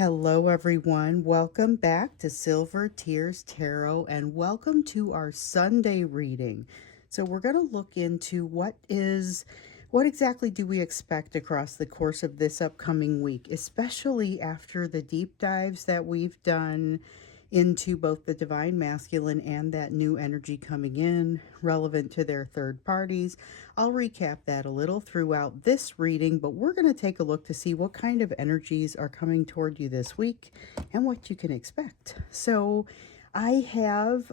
Hello, everyone. Welcome back to Silver Tears Tarot and welcome to our Sunday reading. So, we're going to look into what exactly do we expect across the course of this upcoming week, especially after the deep dives that we've done into both the divine masculine and that new energy coming in relevant to their third parties. I'll recap that a little throughout this reading, but we're going to take a look to see what kind of energies are coming toward you this week and what you can expect. So I have,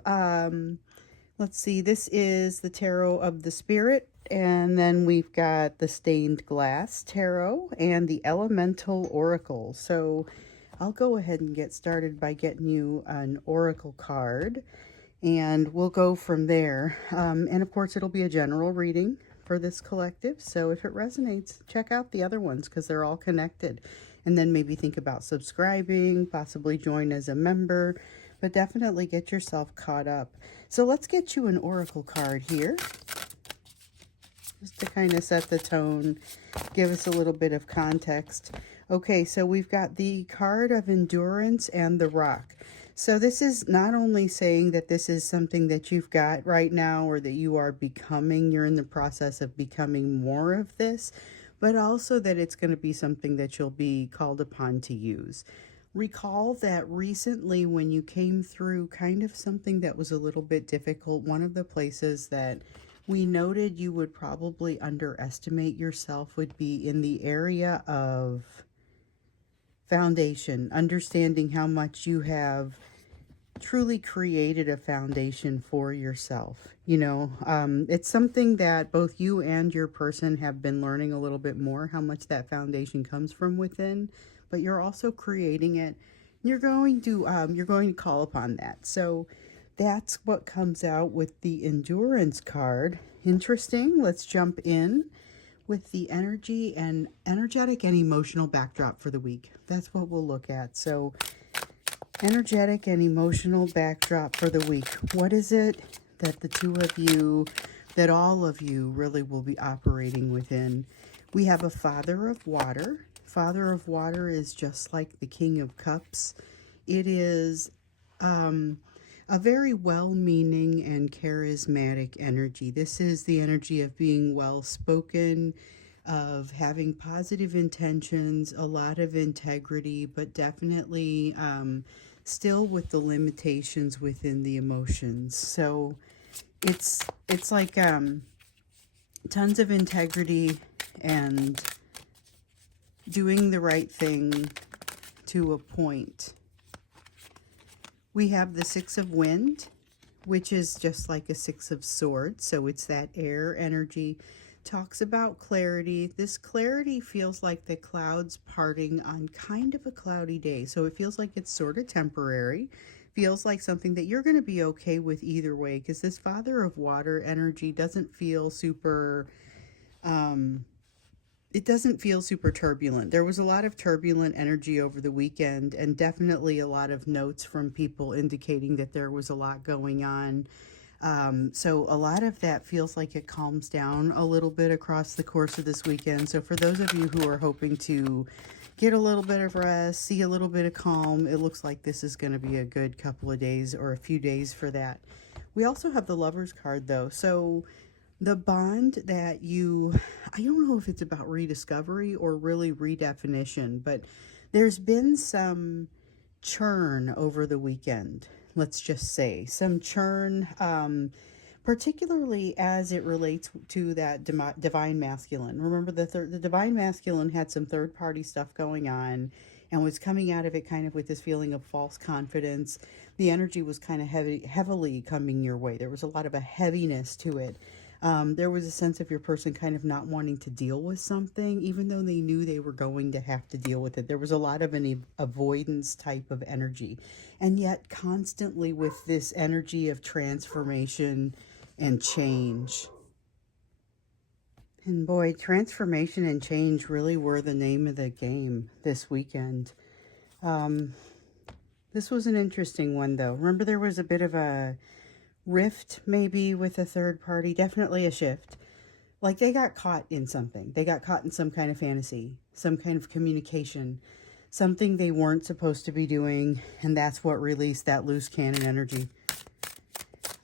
let's see, this is the Tarot of the Spirit, and then we've got the Stained Glass Tarot and the Elemental Oracle. So I'll go ahead and get started by getting you an oracle card, and we'll go from there. And of course, it'll be a general reading for this collective. So if it resonates, check out the other ones because they're all connected. And then maybe think about subscribing, possibly join as a member, but definitely get yourself caught up. So let's get you an oracle card here, just to kind of set the tone, give us a little bit of context. Okay, so we've got the card of endurance and the rock. So this is not only saying that this is something that you've got right now or that you are becoming, you're in the process of becoming more of this, but also that it's going to be something that you'll be called upon to use. Recall that recently when you came through kind of something that was a little bit difficult, one of the places that we noted you would probably underestimate yourself would be in the area of foundation, understanding how much you have truly created a foundation for yourself. It's something that both you and your person have been learning a little bit more, how much that foundation comes from within, but you're also creating it. You're going to call upon that. So that's what comes out with the endurance card. Interesting. Let's jump in with the energetic and emotional backdrop for the week. That's what we'll look at. So energetic and emotional backdrop for the week. What is it that the two of you, that all of you really will be operating within? We have a Father of Water. Father of Water is just like the King of Cups. It is a very well-meaning and charismatic energy. This is the energy of being well-spoken, of having positive intentions, a lot of integrity, but definitely still with the limitations within the emotions. So it's like tons of integrity and doing the right thing to a point. We have the Six of Wind, which is just like a Six of Swords. So it's that air energy. Talks about clarity. This clarity feels like the clouds parting on kind of a cloudy day. So it feels like it's sort of temporary. Feels like something that you're going to be okay with either way, because this Father of Water energy doesn't feel super it doesn't feel super turbulent. There was a lot of turbulent energy over the weekend, and definitely a lot of notes from people indicating that there was a lot going on. So a lot of that feels like it calms down a little bit across the course of this weekend. So for those of you who are hoping to get a little bit of rest, see a little bit of calm, it looks like this is going to be a good couple of days or a few days for that. We also have the Lover's card though. So the bond that I don't know if it's about rediscovery or really redefinition, but there's been some churn over the weekend. Let's just say some churn, particularly as it relates to that divine masculine. Remember, the divine masculine had some third-party stuff going on and was coming out of it kind of with this feeling of false confidence. The energy was kind of heavily coming your way. There was a lot of a heaviness to it. There was a sense of your person kind of not wanting to deal with something, even though they knew they were going to have to deal with it. There was a lot of an avoidance type of energy. And yet constantly with this energy of transformation and change. And boy, transformation and change really were the name of the game this weekend. This was an interesting one, though. Remember, there was a bit of a rift maybe with a third party, definitely a shift. Like they got caught in something. They got caught in some kind of fantasy, some kind of communication, something they weren't supposed to be doing, and that's what released that loose cannon energy,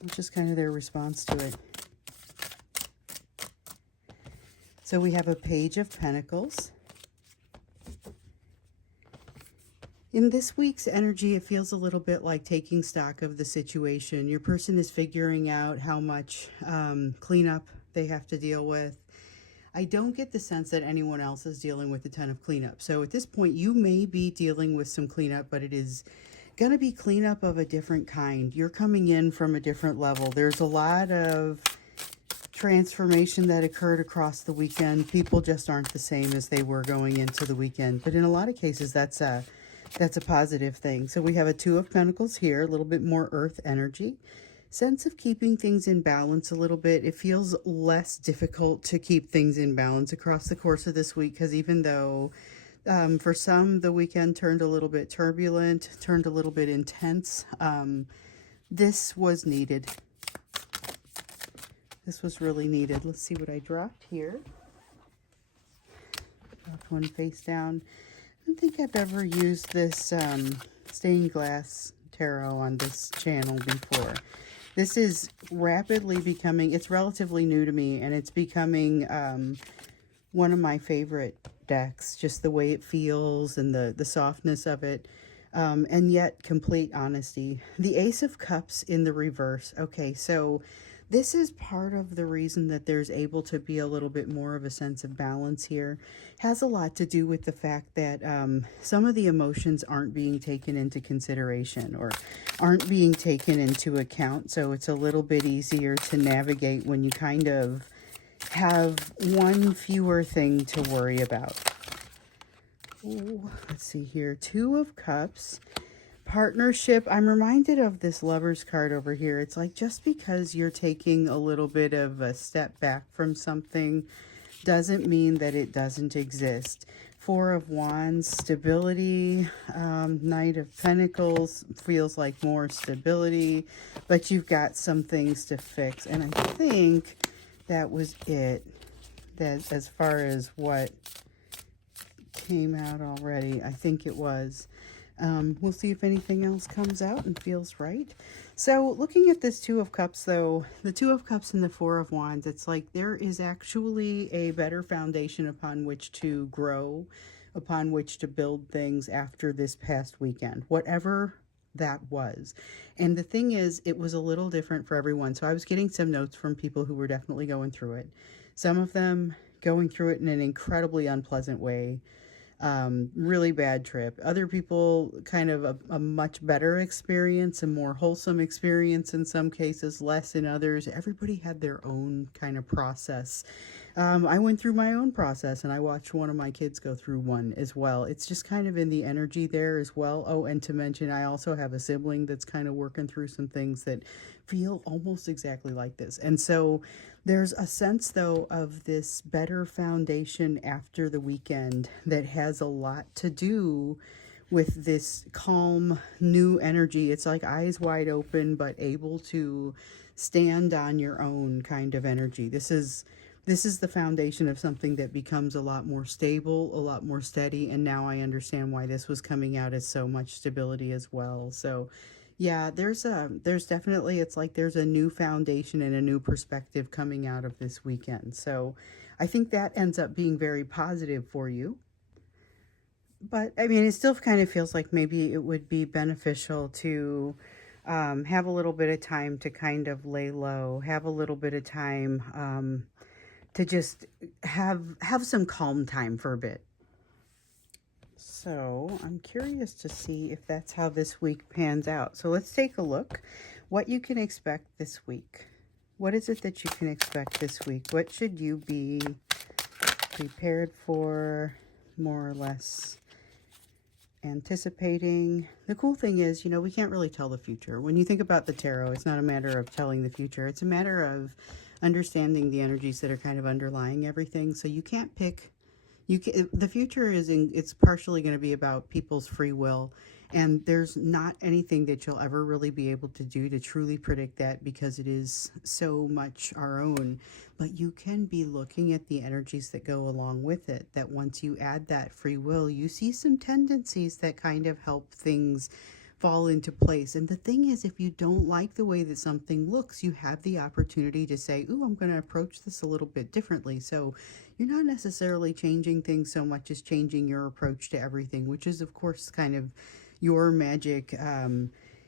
which is kind of their response to it. So we have a Page of Pentacles. In this week's energy, it feels a little bit like taking stock of the situation. Your person is figuring out how much cleanup they have to deal with. I don't get the sense that anyone else is dealing with a ton of cleanup. So at this point, you may be dealing with some cleanup, but it is going to be cleanup of a different kind. You're coming in from a different level. There's a lot of transformation that occurred across the weekend. People just aren't the same as they were going into the weekend. But in a lot of cases, that's a positive thing. So we have a Two of Pentacles here, a little bit more earth energy. Sense of keeping things in balance a little bit. It feels less difficult to keep things in balance across the course of this week, because even though for some the weekend turned a little bit turbulent, turned a little bit intense, this was needed. This was really needed. Let's see what I dropped here. Dropped one face down. I don't think I've ever used this stained glass tarot on this channel before. This is rapidly becoming, it's relatively new to me, and it's becoming one of my favorite decks, just the way it feels and the softness of it, and yet complete honesty. The Ace of Cups in the reverse. Okay, so this is part of the reason that there's able to be a little bit more of a sense of balance here. Has a lot to do with the fact that some of the emotions aren't being taken into consideration or aren't being taken into account. So it's a little bit easier to navigate when you kind of have one fewer thing to worry about. Ooh, let's see here. Two of Cups. Partnership. I'm reminded of this Lover's card over here. It's like, just because you're taking a little bit of a step back from something doesn't mean that it doesn't exist. Four of Wands, stability. Knight of Pentacles feels like more stability, but you've got some things to fix. And I think that was it, that as far as what came out already. I think it was. We'll see if anything else comes out and feels right. So looking at this Two of Cups, though, the Two of Cups and the Four of Wands, it's like there is actually a better foundation upon which to grow, upon which to build things after this past weekend, whatever that was. And the thing is, it was a little different for everyone. So I was getting some notes from people who were definitely going through it. Some of them going through it in an incredibly unpleasant way. Really bad trip. Other people kind of a much better experience, a more wholesome experience in some cases, less in others. Everybody had their own kind of process. I went through my own process, and I watched one of my kids go through one as well. It's just kind of in the energy there as well. Oh, and to mention, I also have a sibling that's kind of working through some things that feel almost exactly like this. And so there's a sense, though, of this better foundation after the weekend that has a lot to do with this calm, new energy. It's like eyes wide open, but able to stand on your own kind of energy. This is the foundation of something that becomes a lot more stable, a lot more steady, and now I understand why this was coming out as so much stability as well. So yeah, there's definitely, it's like there's a new foundation and a new perspective coming out of this weekend. So I think that ends up being very positive for you. But I mean, it still kind of feels like maybe it would be beneficial to have a little bit of time to kind of lay low, have a little bit of time to just have some calm time for a bit. So I'm curious to see if that's how this week pans out. So let's take a look what you can expect this week. What is it that you can expect this week? What should you be prepared for, more or less anticipating? The cool thing is, you know, we can't really tell the future. When you think about the tarot, it's not a matter of telling the future. It's a matter of understanding the energies that are kind of underlying everything. So you can't pick The future it's partially going to be about people's free will, and there's not anything that you'll ever really be able to do to truly predict that because it is so much our own. But you can be looking at the energies that go along with it, that once you add that free will, you see some tendencies that kind of help things fall into place. And the thing is, if you don't like the way that something looks, you have the opportunity to say, "Ooh, I'm going to approach this a little bit differently." So you're not necessarily changing things so much as changing your approach to everything, which is, of course, kind of your magic,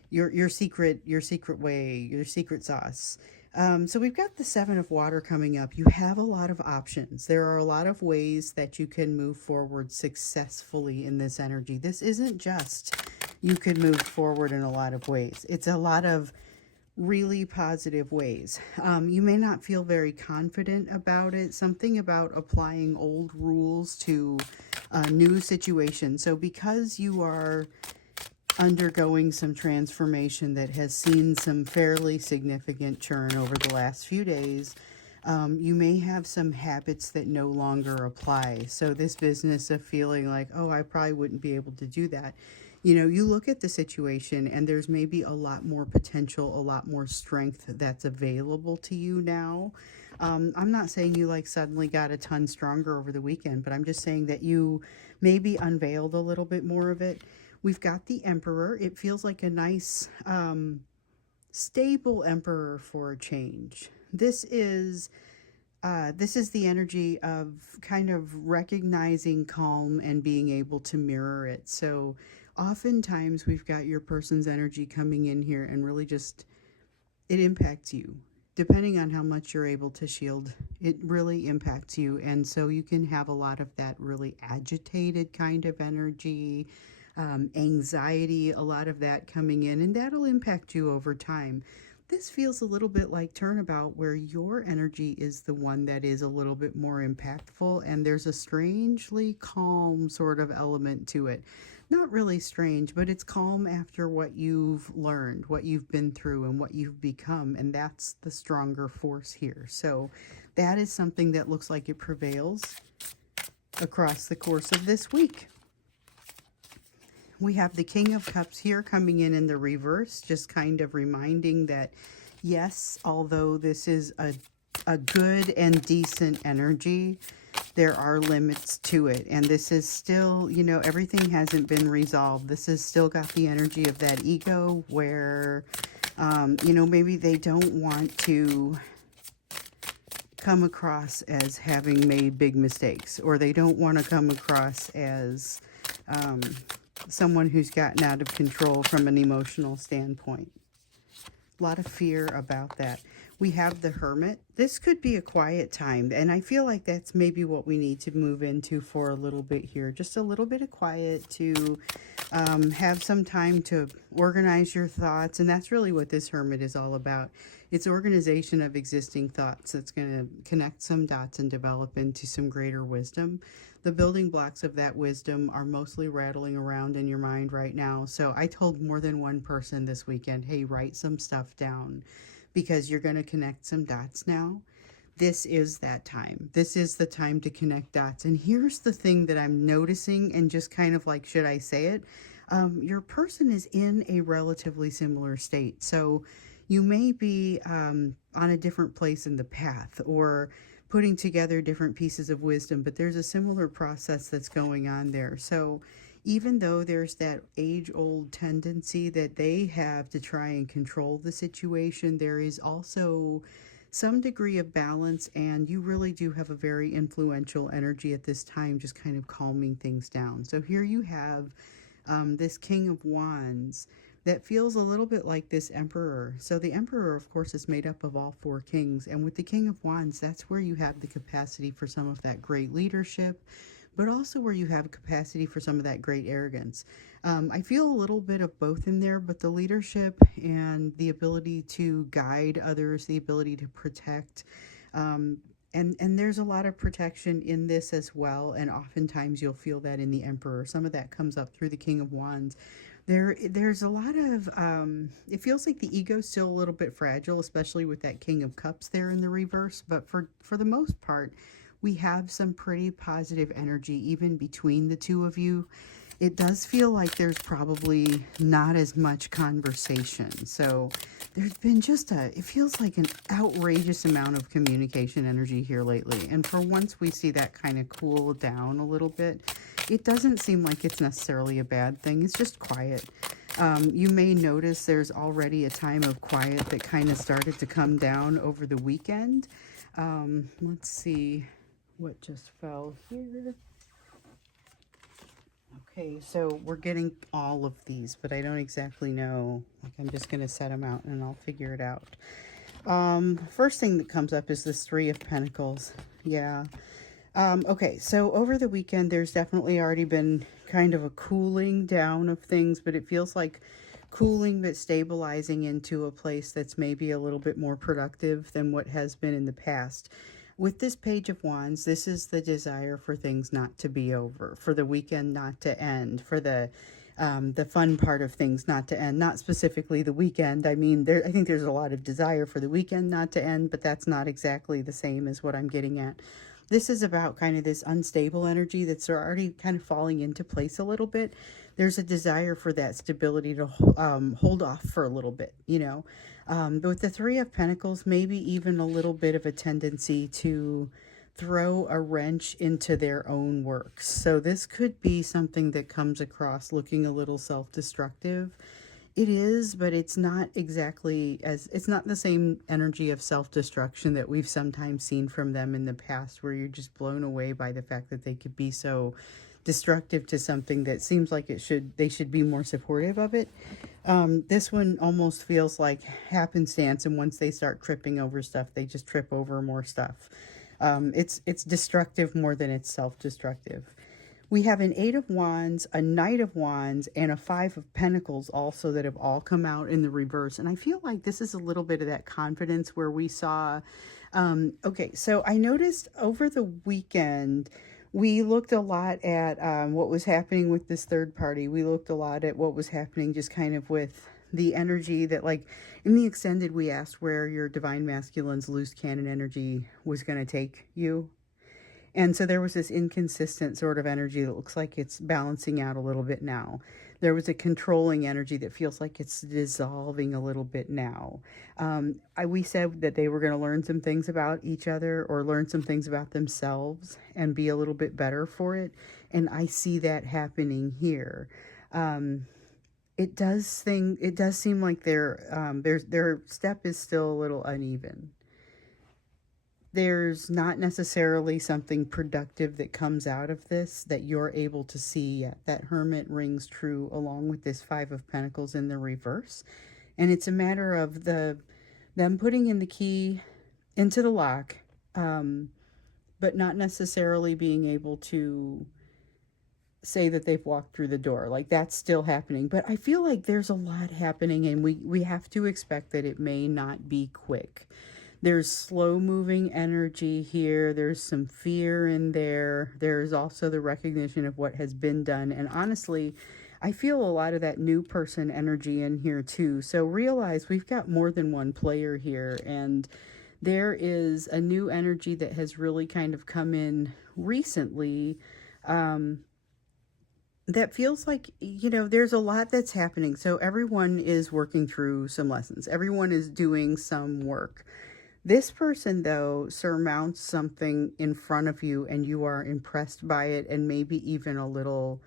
your secret way, your secret sauce. So we've got the Seven of Water coming up. You have a lot of options. There are a lot of ways that you can move forward successfully in this energy. This isn't just you could move forward in a lot of ways. It's a lot of really positive ways. You may not feel very confident about it. Something about applying old rules to a new situation. So because you are undergoing some transformation that has seen some fairly significant churn over the last few days, you may have some habits that no longer apply. So this business of feeling like, oh, I probably wouldn't be able to do that. You look at the situation and there's maybe a lot more potential, a lot more strength that's available to you now. I'm not saying you like suddenly got a ton stronger over the weekend, but I'm just saying that you maybe unveiled a little bit more of it. We've got the Emperor. It feels like a nice, stable Emperor for a change. This is the energy of kind of recognizing calm and being able to mirror it. So oftentimes we've got your person's energy coming in here and really just, it impacts you. Depending on how much you're able to shield, it really impacts you. And so you can have a lot of that really agitated kind of energy, anxiety, a lot of that coming in, and that'll impact you over time. This feels a little bit like Turnabout, where your energy is the one that is a little bit more impactful, and there's a strangely calm sort of element to it. Not really strange, but it's calm after what you've learned, what you've been through, and what you've become, and that's the stronger force here. So that is something that looks like it prevails across the course of this week. We have the King of Cups here coming in the reverse, just kind of reminding that, yes, although this is a good and decent energy, there are limits to it. And this is still, everything hasn't been resolved. This has still got the energy of that ego where, maybe they don't want to come across as having made big mistakes, or they don't want to come across as someone who's gotten out of control from an emotional standpoint. A lot of fear about that. We have the Hermit. This could be a quiet time, and I feel like that's maybe what we need to move into for a little bit here. Just a little bit of quiet to have some time to organize your thoughts, and that's really what this Hermit is all about. It's organization of existing thoughts that's going to connect some dots and develop into some greater wisdom. The building blocks of that wisdom are mostly rattling around in your mind right now. So I told more than one person this weekend, hey, write some stuff down because you're going to connect some dots now. This is that time. This is the time to connect dots. And here's the thing that I'm noticing, and just kind of like, should I say it? Your person is in a relatively similar state. So you may be on a different place in the path, or putting together different pieces of wisdom, but there's a similar process that's going on there. So even though there's that age-old tendency that they have to try and control the situation, there is also some degree of balance, and you really do have a very influential energy at this time, just kind of calming things down. So here you have this King of Wands that feels a little bit like this Emperor. So the Emperor, of course, is made up of all four kings. And with the King of Wands, that's where you have the capacity for some of that great leadership, but also where you have capacity for some of that great arrogance. I feel a little bit of both in there, but the leadership and the ability to guide others, the ability to protect, and there's a lot of protection in this as well. And oftentimes you'll feel that in the Emperor. Some of that comes up through the King of Wands. There's a lot of, it feels like the ego's still a little bit fragile, especially with that King of Cups there in the reverse. But for the most part, We have some pretty positive energy even between the two of you. It does feel like there's probably not as much conversation. So there's been just it feels like an outrageous amount of communication energy here lately. And for once we see that kind of cool down a little bit, it doesn't seem like it's necessarily a bad thing. It's just quiet. You may notice there's already a time of quiet that kind of started to come down over the weekend. Let's see what just fell here. Okay, so we're getting all of these, but I don't exactly know. Like, I'm just going to set them out and I'll figure it out. First thing that comes up is this Three of Pentacles. Yeah. Okay, so over the weekend, there's definitely already been kind of a cooling down of things, but it feels like cooling but stabilizing into a place that's maybe a little bit more productive than what has been in the past. With this Page of Wands, this is the desire for things not to be over, for the weekend not to end, for the fun part of things not to end. Not specifically the weekend. I mean, I think there's a lot of desire for the weekend not to end, but that's not exactly the same as what I'm getting at. This is about kind of this unstable energy that's already kind of falling into place a little bit. There's a desire for that stability to hold off for a little bit, you know. But with the Three of Pentacles, maybe even a little bit of a tendency to throw a wrench into their own works. So this could be something that comes across looking a little self-destructive. It is, but it's not exactly it's not the same energy of self-destruction that we've sometimes seen from them in the past, where you're just blown away by the fact that they could be so destructive to something that seems like they should be more supportive of it. This one almost feels like happenstance, and once they start tripping over stuff, they just trip over more stuff. It's destructive more than it's self-destructive. We have an Eight of Wands, a Knight of Wands, and a Five of Pentacles also that have all come out in the reverse. And I feel like this is a little bit of that confidence where we saw, okay, so I noticed over the weekend, we looked a lot at what was happening with this third party. We looked a lot at what was happening just kind of with the energy that, like, in the extended, we asked where your Divine Masculine's loose cannon energy was going to take you. And so there was this inconsistent sort of energy that looks like it's balancing out a little bit now. There was a controlling energy that feels like it's dissolving a little bit now. We said that they were going to learn some things about each other, or learn some things about themselves and be a little bit better for it. And I see that happening here. It does seem like their step is still a little uneven. There's not necessarily something productive that comes out of this that you're able to see yet. That Hermit rings true along with this Five of Pentacles in the reverse. And it's a matter of them putting in the key into the lock, but not necessarily being able to say that they've walked through the door. Like, that's still happening. But I feel like there's a lot happening, and we have to expect that it may not be quick. There's slow moving energy here. There's some fear in there. There's also the recognition of what has been done. And honestly, I feel a lot of that new person energy in here too. So realize we've got more than one player here, and there is a new energy that has really kind of come in recently. That feels like, you know, there's a lot that's happening. So everyone is working through some lessons. Everyone is doing some work. This person, though, surmounts something in front of you, and you are impressed by it, and maybe even a little,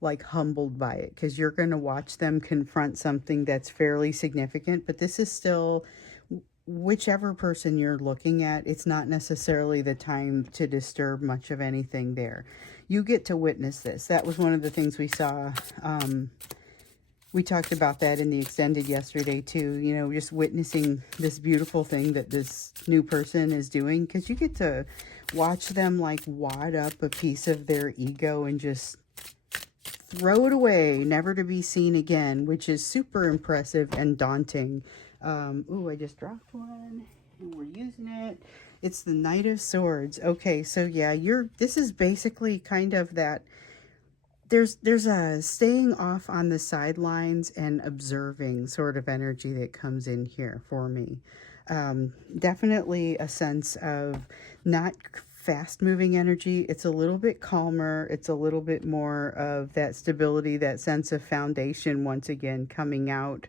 like, humbled by it, because you're going to watch them confront something that's fairly significant. But this is still, whichever person you're looking at, it's not necessarily the time to disturb much of anything there. You get to witness this. That was one of the things we saw. We talked about that in the extended yesterday too, you know, just witnessing this beautiful thing that this new person is doing, because you get to watch them like wad up a piece of their ego and just throw it away, never to be seen again, which is super impressive and daunting. Ooh, I just dropped one and we're using it. It's the Knight of Swords. Okay, so yeah, this is basically kind of that. There's a staying off on the sidelines and observing sort of energy that comes in here for me. Definitely a sense of not fast moving energy. It's a little bit calmer. It's a little bit more of that stability, that sense of foundation once again coming out.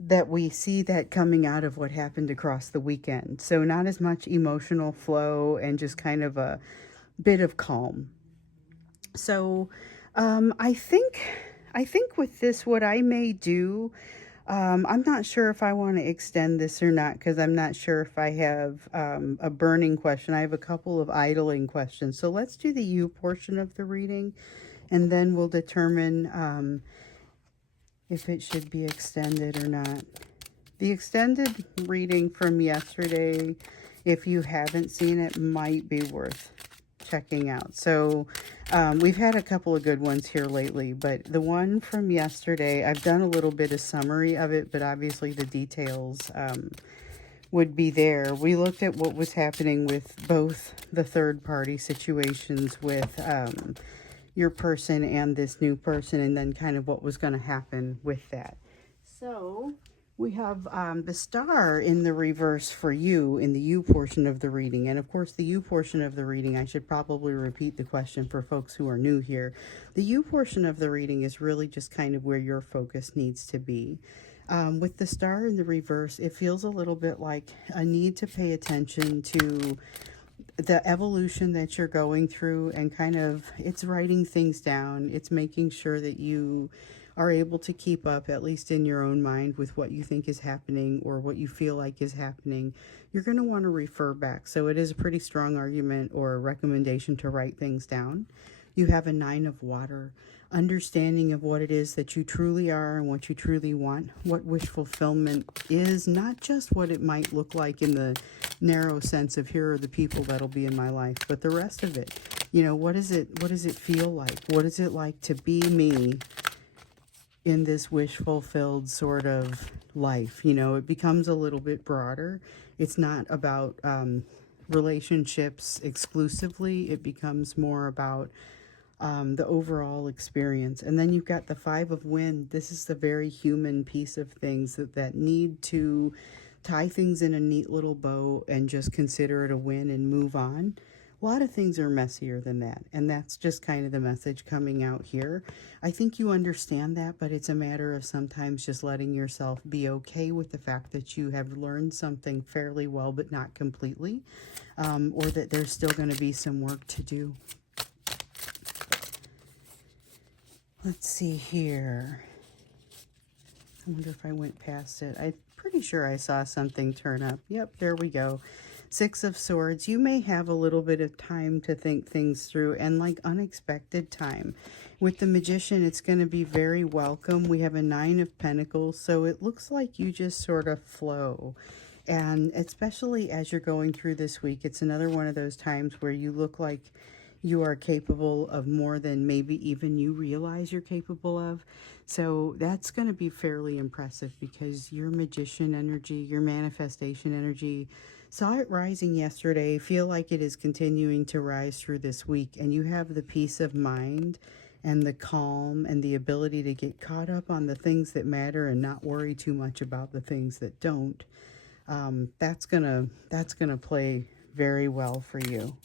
That we see that coming out of what happened across the weekend. So not as much emotional flow and just kind of a bit of calm. So I think with this, what I may do, I'm not sure if I want to extend this or not because I'm not sure if I have a burning question. I have a couple of idling questions. So let's do the you portion of the reading, and then we'll determine if it should be extended or not. The extended reading from yesterday, if you haven't seen it, might be worth checking out. So we've had a couple of good ones here lately, but the one from yesterday, I've done a little bit of summary of it, but obviously the details would be there. We looked at what was happening with both the third party situations with your person and this new person, and then kind of what was going to happen with that. So we have the star in the reverse for you in the you portion of the reading. And of course, the you portion of the reading, I should probably repeat the question for folks who are new here. The you portion of the reading is really just kind of where your focus needs to be. With the star in the reverse, it feels a little bit like a need to pay attention to the evolution that you're going through, and kind of it's writing things down. It's making sure that you are able to keep up, at least in your own mind, with what you think is happening or what you feel like is happening. You're going to want to refer back. So it is a pretty strong argument or a recommendation to write things down. You have a 9 of water, understanding of what it is that you truly are and what you truly want, what wish fulfillment is, not just what it might look like in the narrow sense of here are the people that'll be in my life, but the rest of it. You know, what does it feel like? What is it like to be me in this wish fulfilled sort of life? You know, it becomes a little bit broader. It's not about relationships exclusively. It becomes more about the overall experience. And then you've got the 5 of wind. This is the very human piece of things that need to tie things in a neat little bow and just consider it a win and move on. A lot of things are messier than that, and that's just kind of the message coming out here. I think you understand that, but it's a matter of sometimes just letting yourself be okay with the fact that you have learned something fairly well, but not completely, or that there's still going to be some work to do. Let's see here. I wonder if I went past it. I'm pretty sure I saw something turn up. Yep, there we go. 6 of Swords. You may have a little bit of time to think things through, and like unexpected time. With the Magician, it's going to be very welcome. We have a 9 of Pentacles, so it looks like you just sort of flow. And especially as you're going through this week, it's another one of those times where you look like you are capable of more than maybe even you realize you're capable of. So that's going to be fairly impressive because your Magician energy, your manifestation energy, saw it rising yesterday, feel like it is continuing to rise through this week, and you have the peace of mind and the calm and the ability to get caught up on the things that matter and not worry too much about the things that don't. That's gonna play very well for you.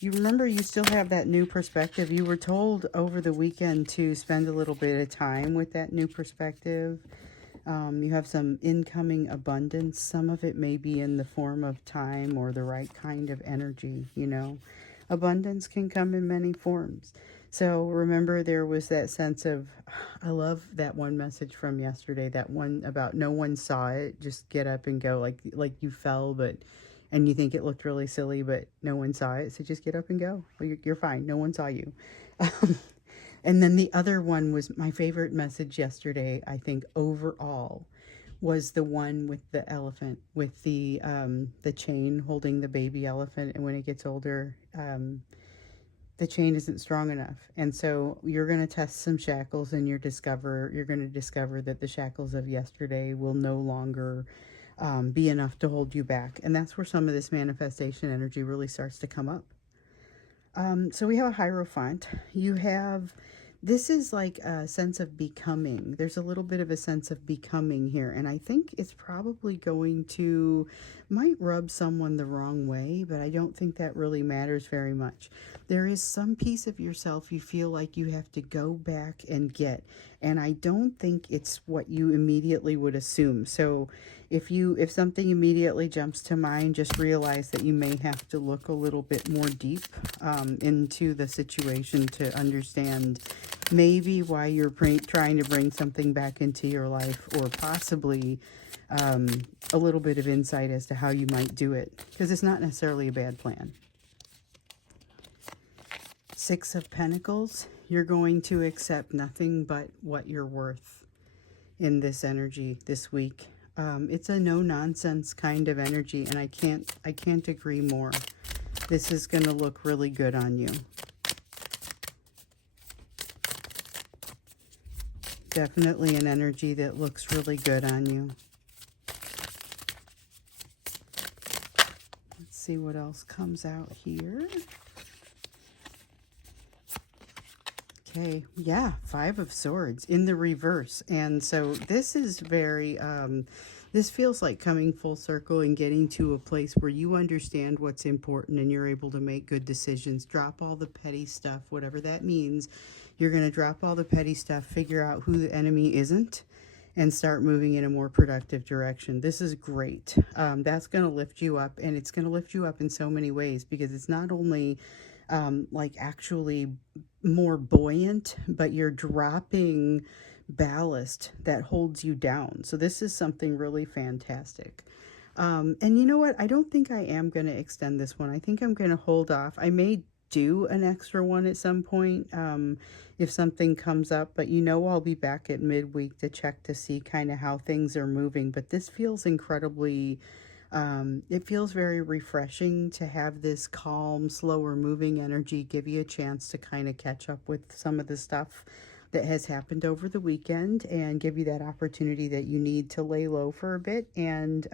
You remember, you still have that new perspective. You were told over the weekend to spend a little bit of time with that new perspective. You have some incoming abundance. Some of it may be in the form of time or the right kind of energy, you know. Abundance can come in many forms. So remember, there was that sense of, I love that one message from yesterday, that one about no one saw it, just get up and go, like you fell, but, and you think it looked really silly, but no one saw it, so just get up and go. Well, you're fine, no one saw you. And then the other one was my favorite message yesterday, I think, overall, was the one with the elephant, with the chain holding the baby elephant, and when it gets older, the chain isn't strong enough. And so you're going to test some shackles, and you're going to discover that the shackles of yesterday will no longer be enough to hold you back. And that's where some of this manifestation energy really starts to come up. So we have a Hierophant. You have This is like a sense of becoming. There's a little bit of a sense of becoming here, and I think it's probably going to, might rub someone the wrong way, but I don't think that really matters very much. There is some piece of yourself you feel like you have to go back and get, and I don't think it's what you immediately would assume. So if something immediately jumps to mind, just realize that you may have to look a little bit more deep into the situation to understand maybe why you're trying to bring something back into your life, or possibly a little bit of insight as to how you might do it, because it's not necessarily a bad plan. Six of Pentacles, you're going to accept nothing but what you're worth in this energy this week. It's a no-nonsense kind of energy, and I can't agree more. This is going to look really good on you. Definitely an energy that looks really good on you. Let's see what else comes out here. Okay, yeah, Five of Swords in the reverse. And so this is very, this feels like coming full circle and getting to a place where you understand what's important and you're able to make good decisions. Drop all the petty stuff, whatever that means. You're going to drop all the petty stuff, figure out who the enemy isn't, and start moving in a more productive direction. This is great. That's going to lift you up, and it's going to lift you up in so many ways, because it's not only like actually more buoyant, but you're dropping ballast that holds you down. So this is something really fantastic. And you know what? I don't think I am going to extend this one. I think I'm going to hold off. I may do an extra one at some point if something comes up, but I'll be back at midweek to check to see kind of how things are moving. But this feels incredibly it feels very refreshing to have this calm, slower moving energy give you a chance to kind of catch up with some of the stuff that has happened over the weekend, and give you that opportunity that you need to lay low for a bit and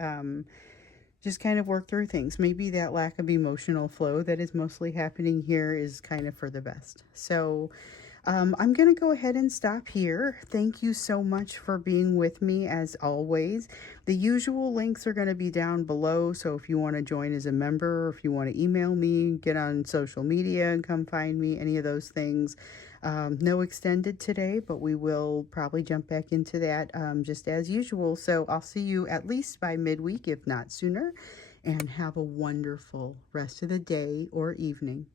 just kind of work through things. Maybe that lack of emotional flow that is mostly happening here is kind of for the best. So I'm going to go ahead and stop here. Thank you so much for being with me as always. The usual links are going to be down below. So if you want to join as a member, or if you want to email me, get on social media and come find me, any of those things. No extended today, but we will probably jump back into that just as usual. So I'll see you at least by midweek, if not sooner, and have a wonderful rest of the day or evening.